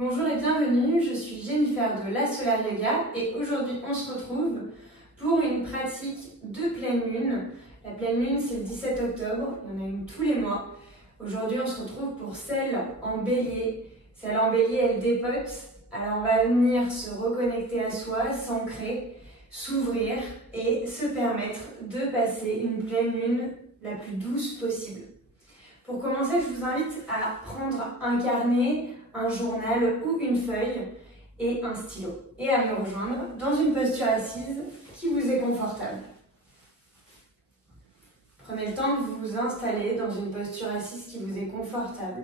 Bonjour et bienvenue, je suis Jennifer de La Solar Yoga et aujourd'hui on se retrouve pour une pratique de pleine lune. La pleine lune c'est le 17 octobre, il y en a une tous les mois. Aujourd'hui on se retrouve pour celle en bélier. Celle en bélier elle dépote, alors on va venir se reconnecter à soi, s'ancrer, s'ouvrir et se permettre de passer une pleine lune la plus douce possible. Pour commencer, je vous invite à prendre un carnet, un journal ou une feuille et un stylo et à me rejoindre dans une posture assise qui vous est confortable. Prenez le temps de vous installer dans une posture assise qui vous est confortable.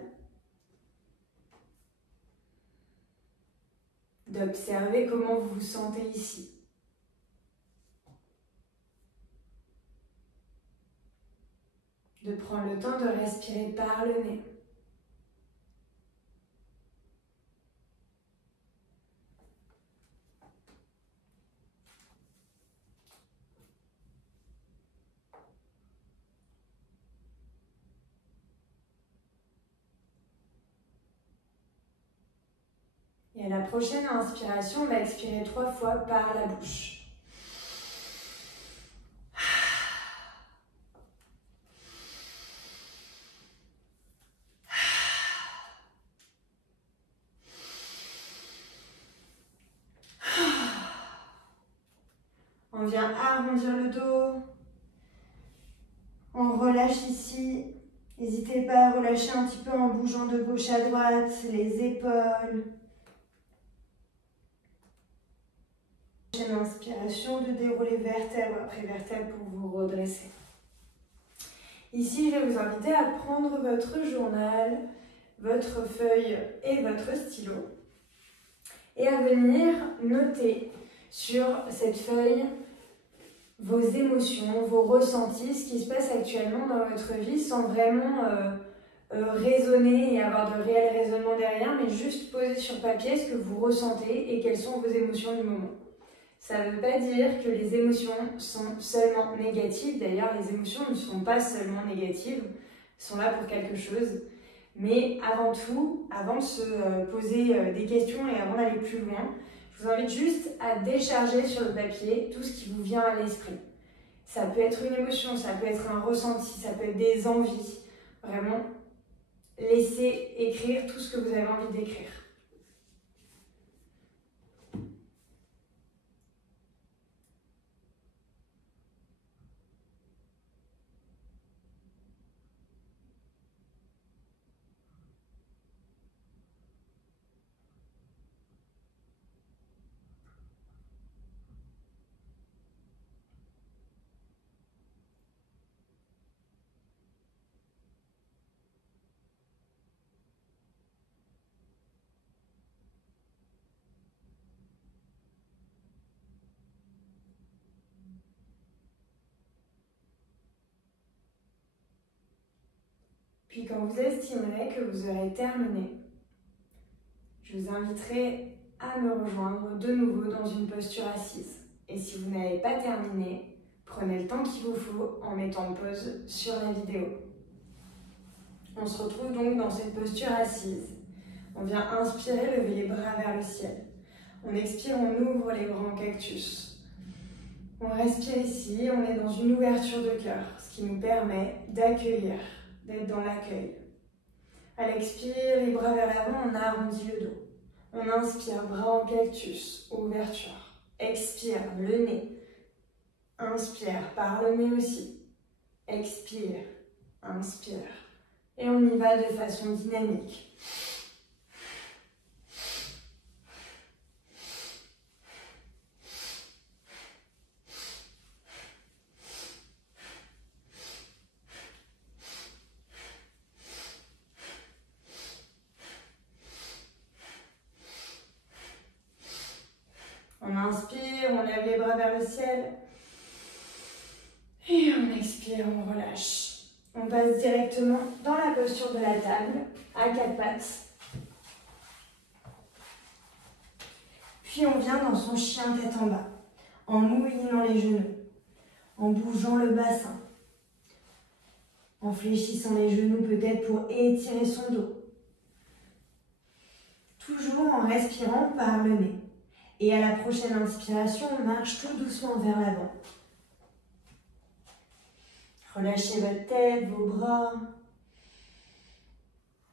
D'observer comment vous vous sentez ici. De prendre le temps de respirer par le nez. Et à la prochaine inspiration, on va expirer 3 fois par la bouche. On vient arrondir le dos. On relâche ici. N'hésitez pas à relâcher un petit peu en bougeant de gauche à droite, les épaules. Prochaine inspiration, de dérouler vertèbre après vertèbre pour vous redresser. Ici, je vais vous inviter à prendre votre journal, votre feuille et votre stylo et à venir noter sur cette feuille vos émotions, vos ressentis, ce qui se passe actuellement dans votre vie sans vraiment raisonner et avoir de réels raisonnements derrière, mais juste poser sur papier ce que vous ressentez et quelles sont vos émotions du moment. Ça ne veut pas dire que les émotions sont seulement négatives. D'ailleurs, les émotions ne sont pas seulement négatives, elles sont là pour quelque chose. Mais avant tout, avant de se poser des questions et avant d'aller plus loin, je vous invite juste à décharger sur le papier tout ce qui vous vient à l'esprit. Ça peut être une émotion, ça peut être un ressenti, ça peut être des envies. Vraiment, laissez écrire tout ce que vous avez envie d'écrire. Puis quand vous estimerez que vous aurez terminé, je vous inviterai à me rejoindre de nouveau dans une posture assise. Et si vous n'avez pas terminé, prenez le temps qu'il vous faut en mettant pause sur la vidéo. On se retrouve donc dans cette posture assise. On vient inspirer, lever les bras vers le ciel. On expire, on ouvre les bras en cactus. On respire ici, on est dans une ouverture de cœur, ce qui nous permet d'accueillir, d'être dans l'accueil. À l'expire, les bras vers l'avant, on arrondit le dos. On inspire, bras en cactus, ouverture. Expire, le nez. Inspire, par le nez aussi. Expire, inspire. Et on y va de façon dynamique. On inspire, on lève les bras vers le ciel. Et on expire, on relâche. On passe directement dans la posture de la table, à 4 pattes. Puis on vient dans son chien tête en bas, en moulinant les genoux, en bougeant le bassin, en fléchissant les genoux peut-être pour étirer son dos. toujours en respirant par le nez. Et à la prochaine inspiration, on marche tout doucement vers l'avant. Relâchez votre tête, vos bras.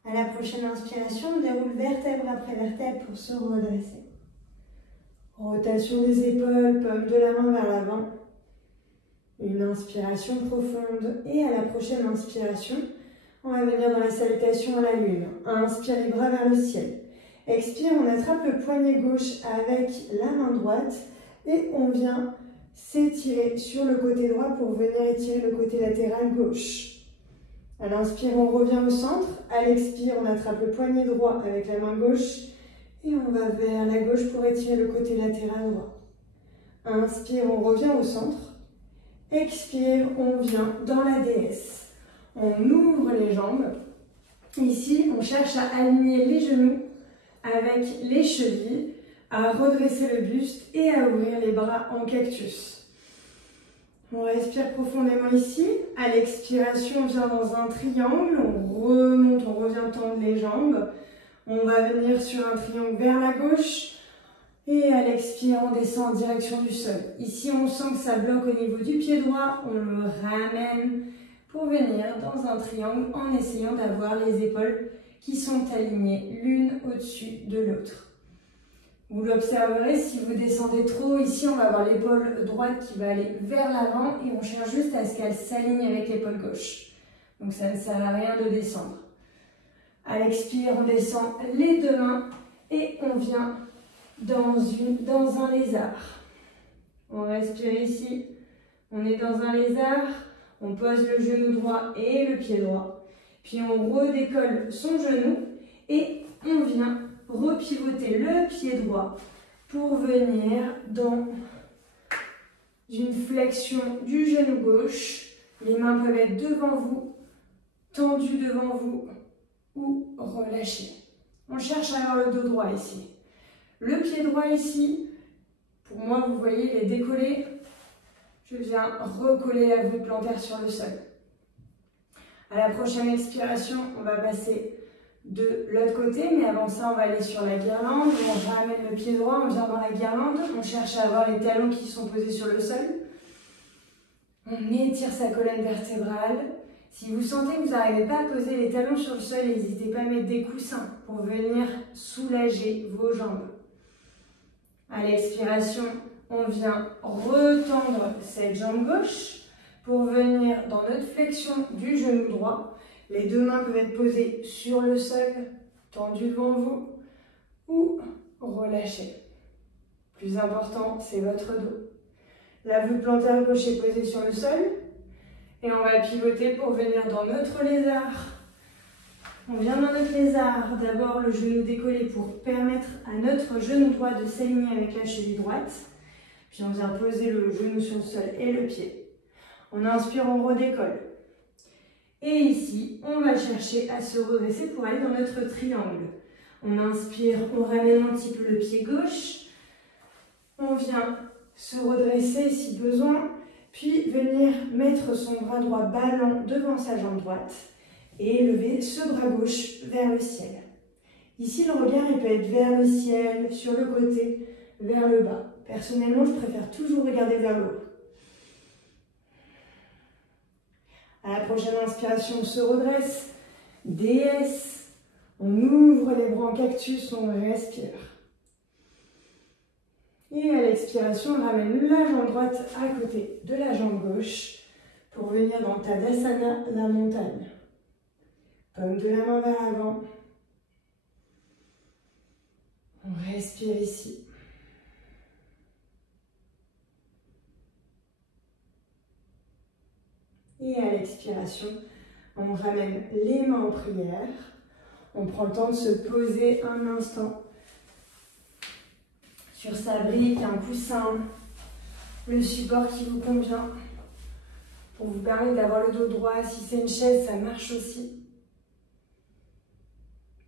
À la prochaine inspiration, on déroule vertèbre après vertèbre pour se redresser. Rotation des épaules, paume de la main vers l'avant. Une inspiration profonde. Et à la prochaine inspiration, on va venir dans la salutation à la lune. Inspire les bras vers le ciel. Expire, on attrape le poignet gauche avec la main droite et on vient s'étirer sur le côté droit pour venir étirer le côté latéral gauche. À l'inspire, on revient au centre. À l'expire, on attrape le poignet droit avec la main gauche et on va vers la gauche pour étirer le côté latéral droit. Inspire, on revient au centre. Expire, on vient dans la déesse. On ouvre les jambes. Ici, on cherche à aligner les genoux avec les chevilles, à redresser le buste et à ouvrir les bras en cactus. On respire profondément ici. À l'expiration, on vient dans un triangle. On remonte, on revient tendre les jambes. On va venir sur un triangle vers la gauche. Et à l'expire, on descend en direction du sol. Ici, on sent que ça bloque au niveau du pied droit. On le ramène pour venir dans un triangle en essayant d'avoir les épaules qui sont alignées l'une au-dessus de l'autre. Vous l'observerez, si vous descendez trop, ici on va avoir l'épaule droite qui va aller vers l'avant et on cherche juste à ce qu'elle s'aligne avec l'épaule gauche. Donc ça ne sert à rien de descendre. À l'expire, on descend les deux mains et on vient dans un lézard. On respire ici, on est dans un lézard, on pose le genou droit et le pied droit. Puis on redécolle son genou et on vient repivoter le pied droit pour venir dans une flexion du genou gauche. Les mains peuvent être devant vous, tendues devant vous ou relâchées. On cherche à avoir le dos droit ici. Le pied droit ici, pour moi vous voyez, il est décollé. Je viens recoller la voûte plantaire sur le sol. À la prochaine expiration, on va passer de l'autre côté, mais avant ça, on va aller sur la guirlande. On ramène le pied droit, on vient dans la guirlande. On cherche à avoir les talons qui sont posés sur le sol. On étire sa colonne vertébrale. Si vous sentez que vous n'arrivez pas à poser les talons sur le sol, n'hésitez pas à mettre des coussins pour venir soulager vos jambes. À l'expiration, on vient retendre cette jambe gauche pour venir dans notre flexion du genou droit. Les deux mains peuvent être posées sur le sol, tendues devant vous, ou relâchées. Plus important, c'est votre dos. La voûte plantaire gauche est posée sur le sol. Et on va pivoter pour venir dans notre lézard. On vient dans notre lézard, d'abord le genou décollé pour permettre à notre genou droit de s'aligner avec la cheville droite. Puis on vient poser le genou sur le sol et le pied. On inspire, on redécolle. Et ici, on va chercher à se redresser pour aller dans notre triangle. On inspire, on ramène un petit peu le pied gauche. On vient se redresser si besoin, puis venir mettre son bras droit ballant devant sa jambe droite et lever ce bras gauche vers le ciel. Ici, le regard il peut être vers le ciel, sur le côté, vers le bas. Personnellement, je préfère toujours regarder vers le haut. À la prochaine inspiration, on se redresse, déesse, on ouvre les bras en cactus, on respire. Et à l'expiration, on ramène la jambe droite à côté de la jambe gauche pour venir dans Tadasana, la montagne. Paume de la main vers l'avant. On respire ici. Et à l'expiration, on ramène les mains en prière. On prend le temps de se poser un instant sur sa brique, un coussin, le support qui vous convient pour vous permettre d'avoir le dos droit. Si c'est une chaise, ça marche aussi.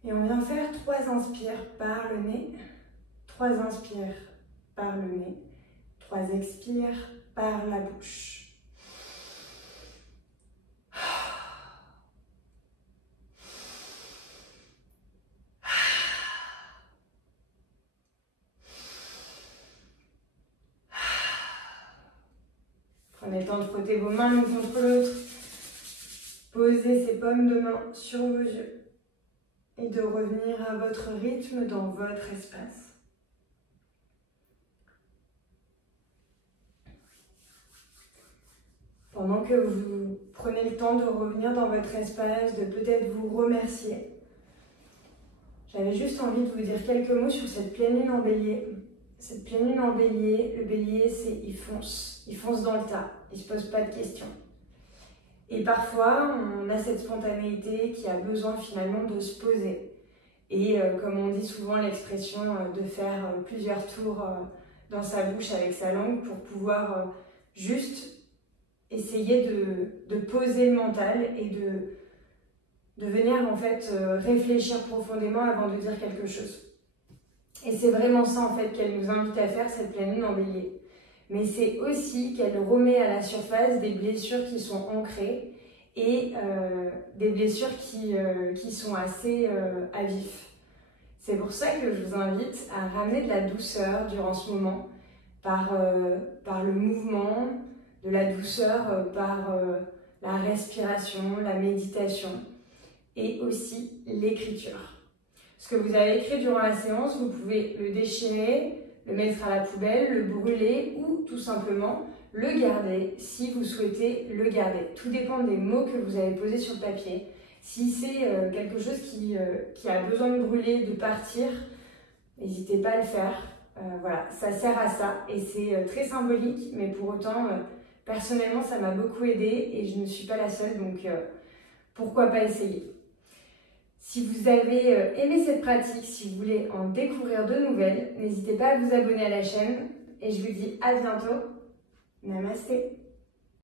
Et on vient faire 3 inspires par le nez, 3 inspires par le nez, 3 expires par la bouche. Prenez le temps de frotter vos mains l'une contre l'autre. Posez ces paumes de main sur vos yeux et de revenir à votre rythme dans votre espace. Pendant que vous prenez le temps de revenir dans votre espace, de peut-être vous remercier, j'avais juste envie de vous dire quelques mots sur cette pleine lune en bélier. Cette pleine lune en bélier, le bélier, c'est il fonce dans le tas, il ne se pose pas de questions. Et parfois, on a cette spontanéité qui a besoin finalement de se poser. Et comme on dit souvent l'expression de faire plusieurs tours dans sa bouche avec sa langue pour pouvoir juste essayer de poser le mental et de venir en fait réfléchir profondément avant de dire quelque chose. Et c'est vraiment ça en fait qu'elle nous invite à faire, cette pleine lune en bélier. Mais c'est aussi qu'elle remet à la surface des blessures qui sont ancrées et des blessures qui sont assez à vif. C'est pour ça que je vous invite à ramener de la douceur durant ce moment par le mouvement, de la douceur par la respiration, la méditation et aussi l'écriture. Ce que vous avez écrit durant la séance, vous pouvez le déchirer, le mettre à la poubelle, le brûler ou tout simplement le garder si vous souhaitez le garder. Tout dépend des mots que vous avez posés sur le papier. Si c'est quelque chose qui a besoin de brûler, de partir, n'hésitez pas à le faire. Voilà, ça sert à ça et c'est très symbolique, mais pour autant, personnellement, ça m'a beaucoup aidé et je ne suis pas la seule, donc pourquoi pas essayer. Si vous avez aimé cette pratique, si vous voulez en découvrir de nouvelles, n'hésitez pas à vous abonner à la chaîne et je vous dis à bientôt. Namasté.